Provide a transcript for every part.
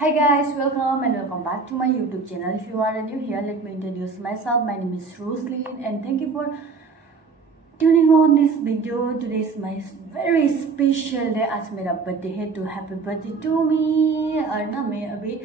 Hi guys, welcome and welcome back to my YouTube channel. If you are new here, let me introduce myself. My name is Roslyn and thank you for tuning on this video. Today is my very special day. आज मेरा birthday है, तो happy birthday to me. और ना मैं अभी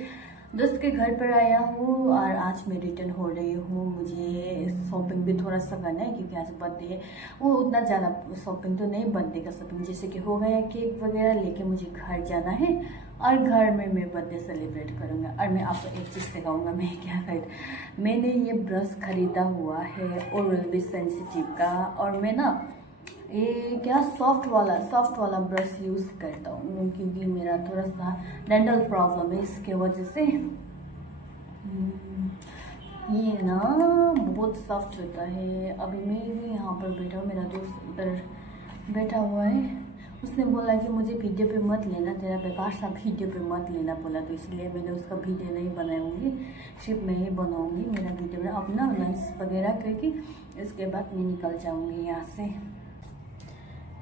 दोस्त के घर पर आया हूँ और आज मैं रिटर्न हो रही हूँ। मुझे शॉपिंग भी थोड़ा सा करना है क्योंकि आज बर्थडे है। वो उतना ज़्यादा शॉपिंग तो नहीं, बर्थडे का शॉपिंग जैसे कि हो गया, केक वगैरह लेके मुझे घर जाना है और घर में मैं बर्थडे सेलिब्रेट करूँगा। और मैं आपको एक चीज़ दिखाऊंगा मैं क्या खरीद। मैंने ये ब्रश खरीदा हुआ है ओरल बी सेंसिटिव का, और मैं ना ये क्या सॉफ्ट वाला ब्रश यूज़ करता हूँ क्योंकि मेरा थोड़ा सा डेंटल प्रॉब्लम है। इसके वजह से ये ना बहुत सॉफ्ट होता है। अभी मैं भी यहाँ पर बैठा हूँ, मेरा दोस्त उधर बैठा हुआ है। उसने बोला कि मुझे वीडियो पे मत लेना, तेरा बेकार सा वीडियो पे मत लेना बोला, तो इसलिए मैंने उसका वीडियो नहीं बनाऊंगी, सिर्फ मैं ही बनाऊंगी। मेरा वीडियो में अपना लंच वगैरह करके इसके बाद मैं निकल जाऊंगी यहाँ से।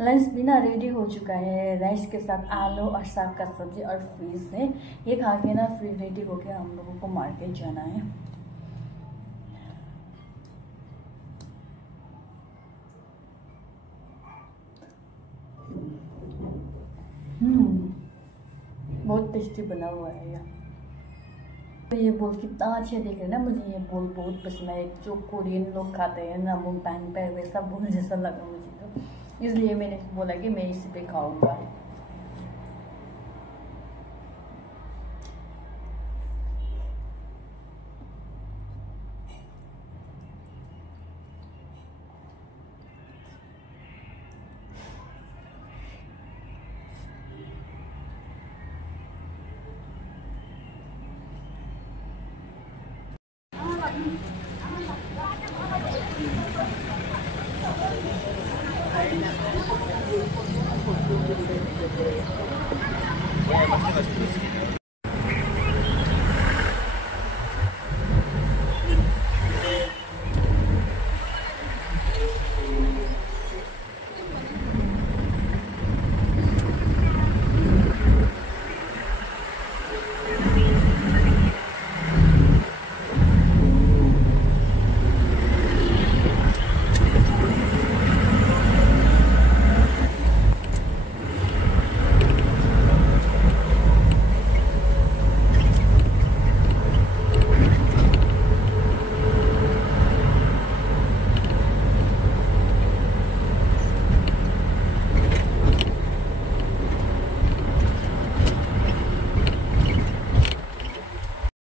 लंच भी ना रेडी हो चुका है, राइस के साथ आलू और साग का सब्जी और फिश है। ये खा के ना फिर रेडी होके हम लोगों को मार्केट जाना है। बहुत टेस्टी बना हुआ है यार। तो ये बोल कितना अच्छे देख रहे हैं ना, मुझे ये बोल बहुत पसंद है। जो कोरियन लोग खाते हैं ना मुंह पैंग पे, वैसा बोल जैसा लगा मुझे, तो इसलिए मैंने बोला कि मैं इसी पे खाऊंगा।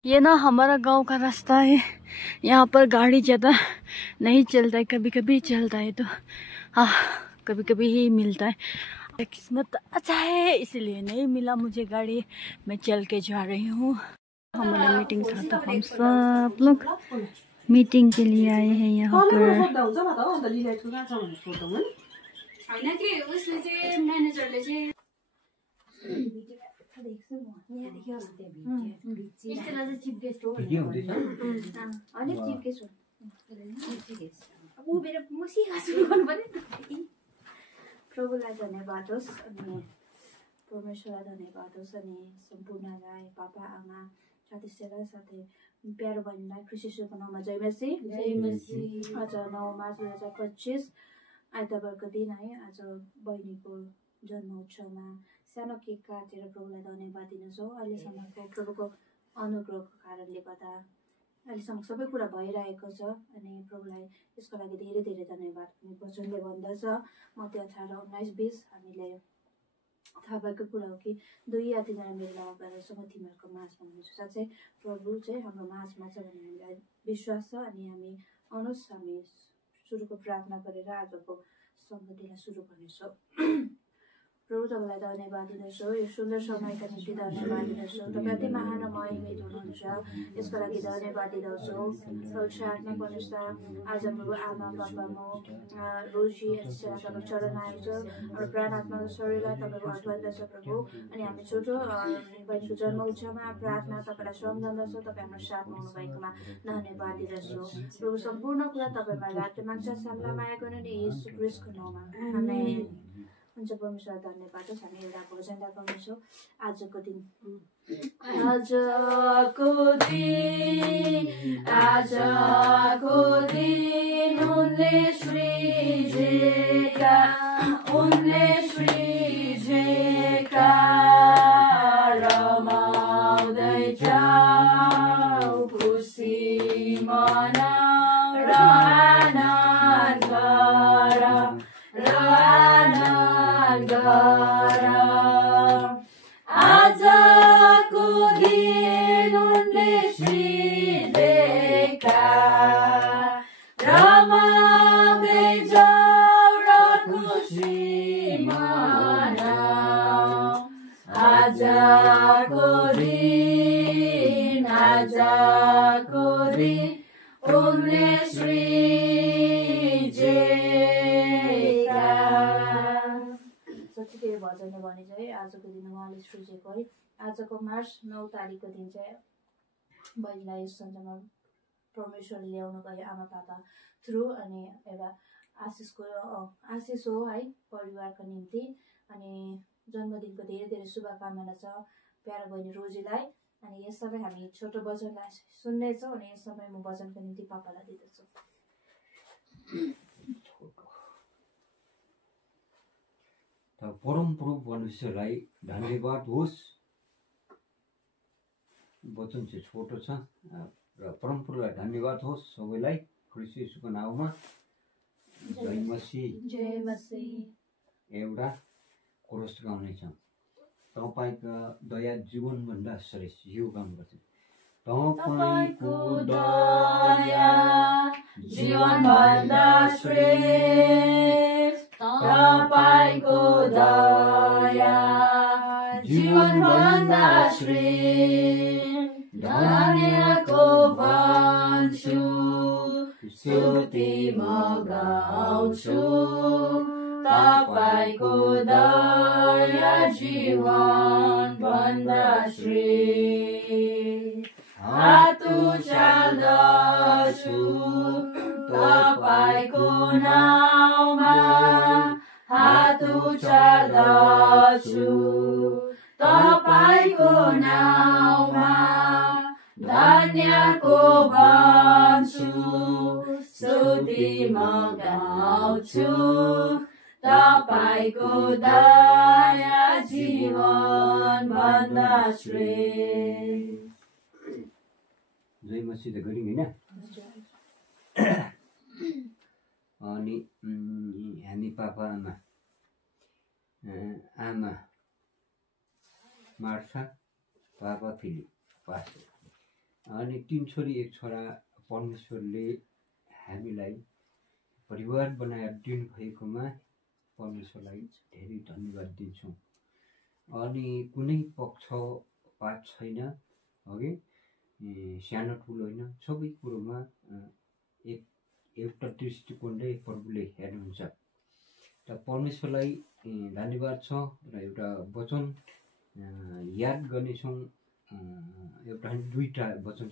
ये ना हमारा गांव का रास्ता है, यहाँ पर गाड़ी ज़्यादा नहीं चलता है, कभी कभी चलता है, तो हाँ कभी कभी ही मिलता है। किस्मत अच्छा है इसलिए नहीं मिला मुझे गाड़ी, मैं चल के जा रही हूँ। हमारा मीटिंग था तो हम सब लोग मीटिंग के लिए आए हैं यहाँ पर। प्रभुलाई धन्यवाद होस् अनि परमेश्वरलाई धन्यवाद होस् अनि सम्पूर्णलाई पापा आमा साथीहरूलाई साथै प्यारो बहिनीलाई ख्रीष्टको नाममा जय मसीह। आज 9 मार्च 2025 आइतबारको दिन है। आज बहिनीको जन्म उत्सवमा सानो केक काटेर प्रभुलाई धन्यवाद दिन्छौँ। अहिलेसम्मको प्रभुको अनुग्रहको कारणले गर्दा अहिलेसम्म सबै कुरा भइरहेको छ अनि प्रभुलाई यसको लागि धेरै धेरै धन्यवाद। वचनले भन्दछ मत्ती 18:19-20 हामीले थाहा भएको कुरा हो कि 2 या 3 जना मेरो नाममा गरेर म तिमीहरूको माझमा हुनेछु। साँच्चै प्रभु चाहिँ हाम्रो माझमा छ भन्ने हामीलाई विश्वास छ अनि हामी अनुस हामी सुरुको प्रार्थना गरेर आजको संगतिलाई सुरु गर्नेछौँ। प्रभु तपाईँलाई धन्यवाद दिन्छौँ, यो सुन्दर समयका निम्ति धन्यवाद दिन्छौँ। तपाईँ अति महान महिमित हुनुहुन्छ, यसको लागि धन्यवाद दिन्छौँ। प्रभु आत्मा अनुसार आज प्रभु आमा बाबा म रोजी तपाईँको चरण आएको छ, हाम्रो प्राण आत्मा शरीरलाई तपाईँको अर्पण गर्छ प्रभु। अनि हामी छोटो बहिनीको जन्म उत्सवमा प्रार्थना तपाईँलाई सम्झँदछौँ। तपाईँ हाम्रो साथमा हुनुभएकोमा धन्यवाद दिन्छौँ प्रभु। सम्पूर्ण कुरा तपाईँमा राख्दै माग्छ सामना माया गर्नु नि यीशु ख्रीष्टको नाममा आमेन। हुन्छ परमेश्वरलाई धन्यवाद होस्। हामी एउटा भजन गाउनेछौँ आजको दिन। आजको दिन उनले सृजेका रमाउँदै जाऊ खुसी मना र आनन्द गर। आजको दिन उनले सृजेका रमाउँदै जाऊ र खुसी मनाऊ। आजको दिन उनले सृजेका। साँच्चै भजनले भने चाहिँ आजको दिन उहाँले सृजेको है। आजको मार्च 9 तारिकको दिन चाहिँ बहिनीलाई यस सञ्चारमा परमेश्वरले ल्याउनु भयो आमा पापा थ्रु। अनि एउटा आशिष हो है परिवारको निम्ति। अनि जन्मदिनको धेरै धेरै शुभकामना छ प्यारो बहिनी रोजीलाई। अनि यस समय हामी छोटो वचनलाई सुन्नेछौँ। अनि यस समय म वचनको निम्ति पापालाई दिँदछु। परमप्रभु परमेश्वरलाई धन्यवाद होस्। वचन चाहिँ छोटो छ र परमप्रभुलाई धन्यवाद होस् सबैलाई ख्रीष्ट येशूको नाममा। जय मसीह। एउटा कोरस गाउनेछ। तपाईका दया जीवनभन्दा श्रेष्ठ। यो काम गर्छ। तपाईको दया जीवनभन्दा श्रेष्ठ। तपाईको दया जीवनभन्दा श्रेष्ठ। धन्यको भन्छु स्तुति म गाउँछु। तपाईको दया जीवनभन्दा श्रेष्ठ। हात उचाल्दछु तपाईको नाउँमा। हात उचाल्दछु तपाईको नाउँमा। धन्यको भन्छु स्तुति म गाउँछु। तपाईको दया जीवनभन्दा श्रेष्ठ। जय मसीह गऱ्यौँ होइन। अनि हामी पापा आमा मार्था, पापा फिलिप पास्टर अनि 3 छोरी 1 छोरा परमेश्वरले हामीलाई परिवार बनाएर दिनुभएकोमा परमेश्वरलाई धेरै धन्यवाद दिन्छौँ। अनि कुनै पक्षपात छैन अघि सानो ठुलो होइन। सबै कुरोमा एउटा दृष्टिकोणले प्रभुले हेर्नुहुन्छ। त परमेश्वरलाई धन्यवाद छ। र एउटा वचन याद गर्नेछौँ। एउटा 2टा वचन छ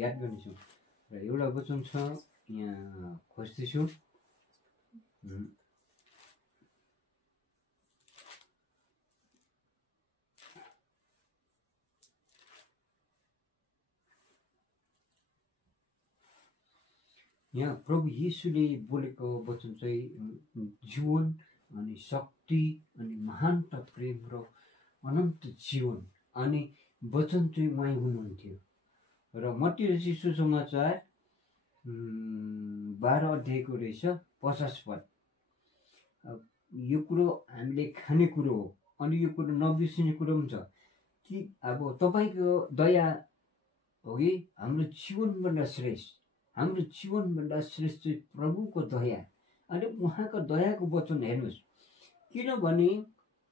याद गर्नेछौँ। र एउटा वचन छ यहाँ खोज्दैछु। यहाँ प्रभु येशूले बोलेको वचन चाहिँ जीवन अनि शक्ति अनि महानता प्रेम र अनन्त जीवन। अनि वचन चाहिँ उहाँ हुनुहुन्थ्यो। र मत्ती रचित सुसमाचार 12 अध्यायको रहेछ 50 पद। यो कुरो हामीले खाने कुरो हो। अनि यो कुरो नबिर्सिने कुरो पनि छ कि अब तपाईँको दया हो कि हाम्रो जीवनभन्दा श्रेष्ठ। हाम्रो जीवनभन्दा श्रेष्ठ चाहिँ प्रभुको दया। अनि उहाँको दयाको वचन हेर्नुहोस्। किनभने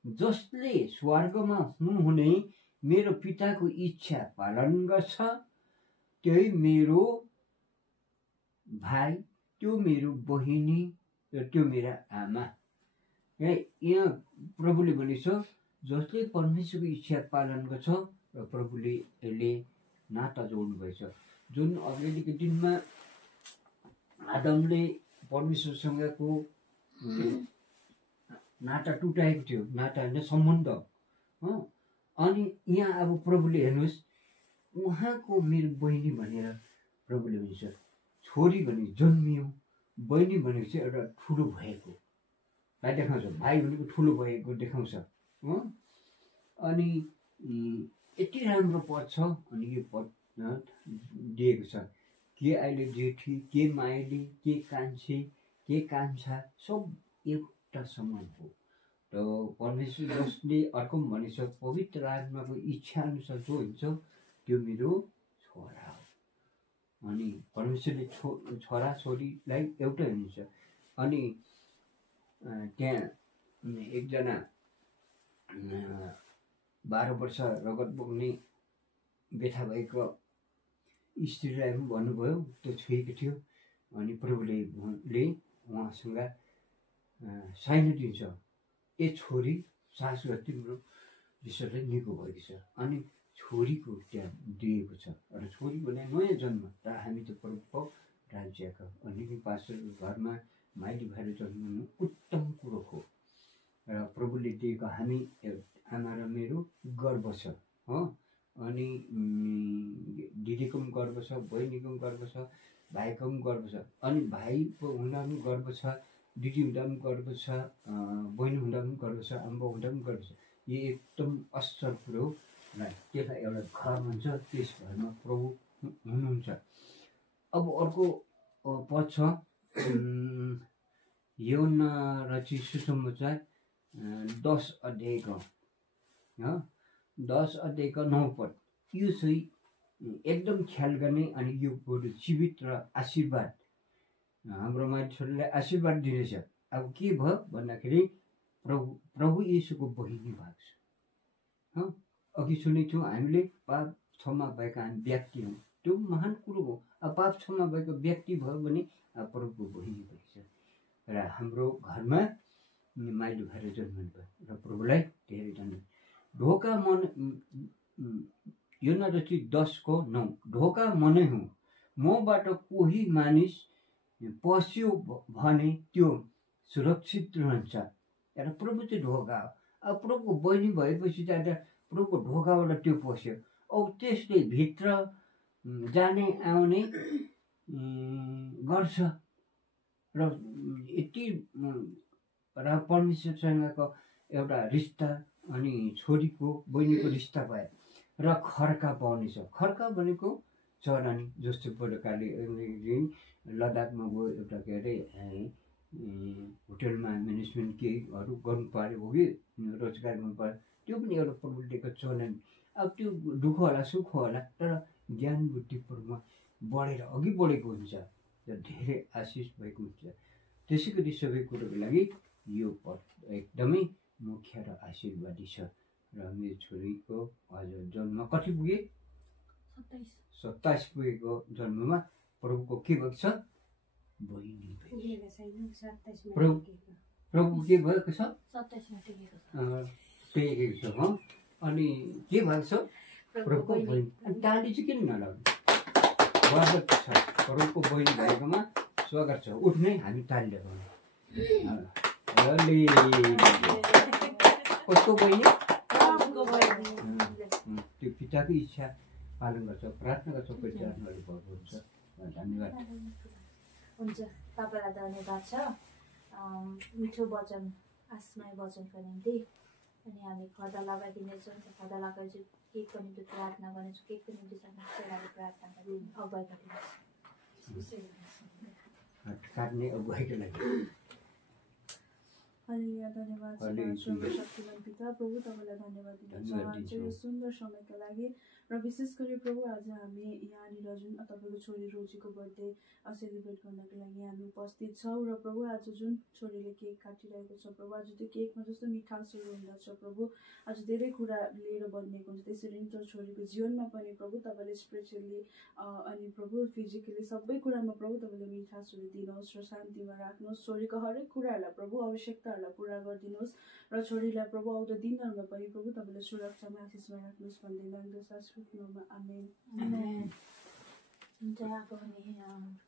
जसले स्वर्गमा हुनुहुने मेरो पिताको इच्छा पालन गर्छ त्यही मेरो भाइ, त्यो मेरो बहिनी र त्यो मेरा आमा। यहाँ प्रभुले भनेछ जसले परमेश्वरको इच्छा पालन गर्छ र प्रभुले यसले नाता जोड्नु भएछ। जुन अगाडिको दिनमा आदमले परमेश्वरसँगको नाता टुटाएको थियो, नाता होइन सम्बन्ध। अनि यहाँ अब प्रभुले हेर्नुहोस्, उहाँको मेरो बहिनी भनेर प्रभुले भन्छ, छोरी भने जन्मियो, बहिनी भनेको चाहिँ एउटा ठुलो भएको देखाउँछ, भाइ भनेको ठुलो भएको देखाउँछ। अनि यति राम्रो पद छ। अनि यो पद दिएको छ, के अहिले जेठी, के माइली, के कान्छी, के कान्छा, सब एउटा समान हो। र परमेश्वर जसले अर्को भनेछ, पवित्र आत्माको इच्छा अनुसार जो हुन्छ त्यो मेरो छोरा हो। अनि परमेश्वरले छोरा छोरीलाई एउटै हुन्छ। अनि त्यहाँ एकजना 12 वर्ष रगत बग्ने व्यथा भएको स्त्रीलाई पनि भन्नुभयो, त्यो छोएको थियो। अनि प्रभुले उहाँसँग साइनो दिन्छ, ए छोरी, सासु तिम्रो विषयलाई निको भएको छ। अनि छोरीको त्यहाँ दिएको छ। र छोरी भने नयाँ जन्म, र हामी त प्रभुको राज्यका। अनि पास्टरको घरमा माइली भएर जन्मनु उत्तम कुरो हो। र प्रभुले दिएको हामी आमा र मेरो गर्व छ। अनि दिदीको पनि गर्व छ, बहिनीको पनि गर्व छ, भाइको पनि गर्व छ। अनि भाइको हुँदा पनि गर्व छ, दिदी हुँदा पनि गर्व छ, बहिनी हुँदा पनि गर्व छ, आमा हुँदा पनि गर्व छ। यो एकदम असल कुरो हो। र त्यसलाई एउटा घर भन्छ, त्यस घरमा प्रभु हुनुहुन्छ। अब अर्को पद छ, यूहन्ना रचित सुसमाचार 10 अध्यायको 9 पद। यो चाहिँ एकदम ख्याल गर्ने। अनि यो कुरो जीवित र आशीर्वाद, हाम्रो मान्छेहरूलाई आशीर्वाद दिनेछ। अब के भयो भन्दाखेरि प्रभु येशूको बहिनी भएको छ। अघि सुनेको थियौँ हामीले, पाप क्षमा भएका हामी व्यक्ति हौँ, त्यो महान कुरो हो। अब पाप क्षमा भएको व्यक्ति भयो भने प्रभुको बहिनी भएको छ। र हाम्रो घरमा माइलो भएर जन्मनु भयो। र प्रभुलाई धेरै धन्यवाद। ढोका मन, यूहन्ना रचित 10:9, ढोका मनै हुँ, मबाट कोही मानिस पस्यो भने त्यो सुरक्षित रहन्छ। र प्रभु चाहिँ ढोका हो। अब प्रभुको बहिनी भएपछि त प्रभुको ढोकाबाट त्यो पस्यो। अब त्यसले भित्र जाने आउने गर्छ। र यति र परमेश्वरसँगको एउटा रिस्ता, अनि छोरीको बहिनीको रिस्ता भयो। र खर्का पाउनेछ। खर्का भनेको चरानी, जस्तो प्रकारले लद्दाखमा गयो, एउटा के अरे होटलमा म्यानेजमेन्ट केहीहरू गर्नु पर्यो हो कि रोजगार गर्नु पर्यो, त्यो पनि एउटा प्रभुले दिएको चलानी। अब त्यो दुःख होला, सुख होला, तर ज्ञान बुद्धिपूर्वकमा बढेर अघि बढेको हुन्छ र धेरै आशिष भएको हुन्छ। त्यसै गरी सबै कुरोको लागि यो पद एकदमै मुख्य र आशीर्वादी छ। र मेरो छोरीको हजुर जन्म कति पुगे? 27 पुगेको जन्ममा प्रभुको के भएको छ? बहिनी प्रभु के भएको छ? 27 छ। अनि के भएको छ? प्रभुको बहिनी। अनि ताली चाहिँ किन नलाउने? स्वागत छ, प्रभुको बहिनी भएकोमा स्वागत छ। उठ्ने हामी ताली लगाउने। कसको बहिनी? त्यो पिताको इच्छा पालन गर्छ, प्रार्थना गर्छ, परिचालनहरू भएको हुन्छ। धन्यवाद हुन्छ। तपाईँलाई धन्यवाद छ मिठो वचन, आत्माय वचनको निम्ति। अनि हामी खदा लगाइदिनेछौँ। खदा लगाएपछि केकको निम्ति प्रार्थना गर्नेछौँ। केकको निम्ति चाहिँ प्रार्थना गरी अगुवाई गरिदिनुहोस्। काट्ने अगुवाईको लागि हालेलुया। धन्यवाद शक्तिमान पिता प्रभु, तपाईँलाई धन्यवाद दिन चाहन्छु यो सुन्दर समयका लागि। र विशेष गरी प्रभु आज हामी यहाँनिर जुन तपाईँको छोरी रोजीको बर्थडे सेलिब्रेट गर्नको लागि हामी उपस्थित छौँ। र प्रभु आज जुन छोरीले केक काटिरहेको छ प्रभु, आज त्यो केकमा जस्तो मिठासहरू हुँदछ प्रभु, आज धेरै कुरा लिएर बनिएको हुन्छ। त्यसरी नै त्यो छोरीको जीवनमा पनि प्रभु तपाईँले स्पिरिचुअली अनि प्रभु फिजिकली सबै कुरामा प्रभु तपाईँले मिठासहरू दिनुहोस् र शान्तिमा राख्नुहोस्। छोरीको हरेक कुराहरूलाई प्रभु आवश्यकताहरूलाई पुरा गरिदिनुहोस्। र छोरीलाई प्रभु आउँदो दिनहरूमा पनि प्रभु तपाईँले सुरक्षामा आशिषमा राख्नुहोस् भन्दै माग्दछ नाममा। आमेन। हुन्छ। अब हामी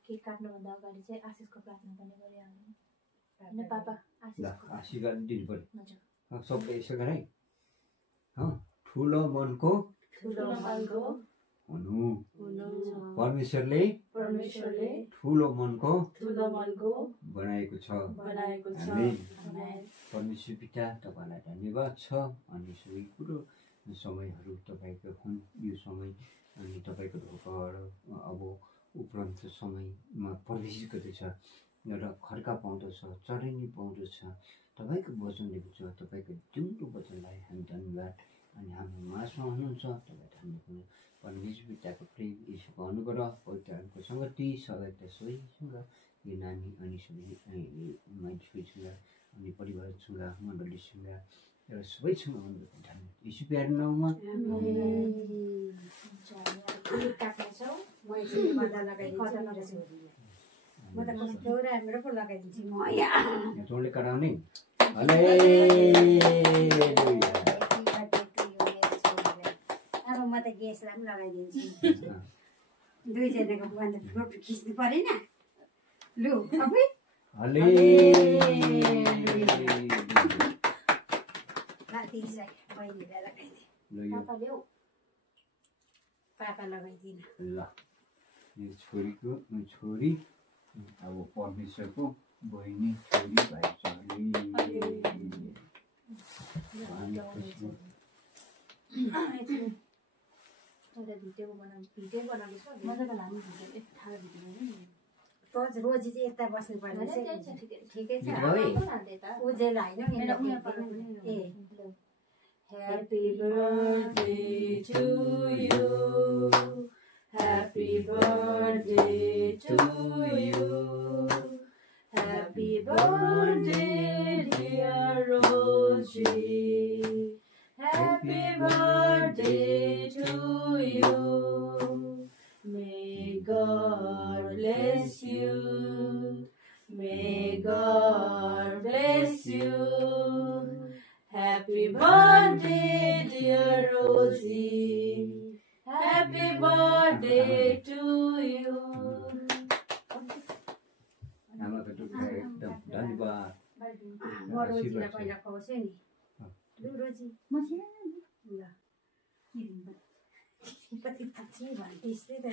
केक काट्नुभन्दा अगाडि चाहिँ आशिषको प्रार्थना पनि गरिहाल्छौँ। अनि पापा ल आशीर्वाद दिनु पर्यो हजुर सबले यसो गर है ठुलो मनको हुनु परमेश्वरले ठुलो मनको बनाएको छ परमेश्वर पिता तपाईँलाई धन्यवाद छ अनि सबै कुरो समयहरू तपाईँको हुन् यो समय अनि तपाईँको ढोकाबाट अब उपरान्त समयमा प्रवेश गर्दैछ र खड्का पाउँदछ चढाइनी पाउँदछ तपाईँको वचन दिएको छ तपाईँको जुनको वचनलाई हामी धन्यवाद अनि हाम्रो माझमा हुनुहुन्छ तपाईँ धन्यवाद परमेश्वर पिताको प्रेम यीशुको अनुग्रह पवित्रको सङ्गति सहायता सबैसँग यो नानी अनि सबै मान्छेसँग अनि परिवारसँग मण्डलीसँग र सबैसँग धन्यवाद यीशु प्यारो नाउँमा तँले कराउने अब म त गेसलाई पनि लगाइदिन्छु दुईजनाको भन्दा फोटो खिच्नु परेन लु बहिनीलाई लगाइदिए पापा लगाइदिन ल यो छोरीको छोरी अब परमेश्वरको बहिनी छोरी भएको रोजी चाहिँ यता बस्नु पर्ने ठिकै छ उजेल होइन Happy birthday to you. Happy birthday to you. Happy birthday, dear Rosie. Happy birthday to you. May God bless you. May God bless you. Happy birthday, dear Rosie. Happy birthday to you. धन्यवाद म रोजीलाई पहिला खुवाउँछु नि लु रोजी म ल कति थाची भने त्यस्तै त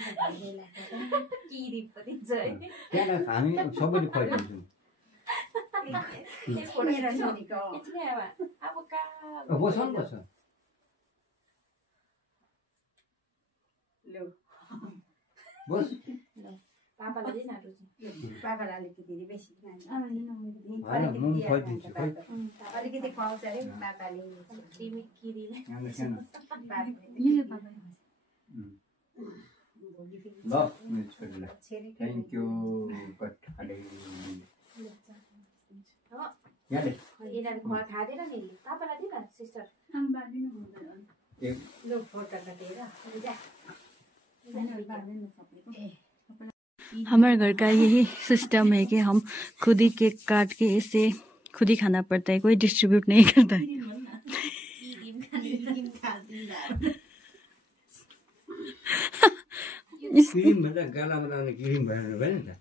किरी पनि छ है त्यहाँ हामी सबैले खुवाइदिन्छौँ बस्नुपर्छ बस पापालाई दिन पापालाई अलिकति बेसी खुवाइदिन्छु खै अलिकति खुवाउँछ अरे पापाले ल थ्याङ्क यू हमारे घर का यही सिस्टम है कि हम खुद ही केक काट के इसे खुद ही खाना पड़ता है, कोई डिस्ट्रीब्यूट नहीं करता है। क्रिम भन्दा गालामा लगाउने क्रिम भएन त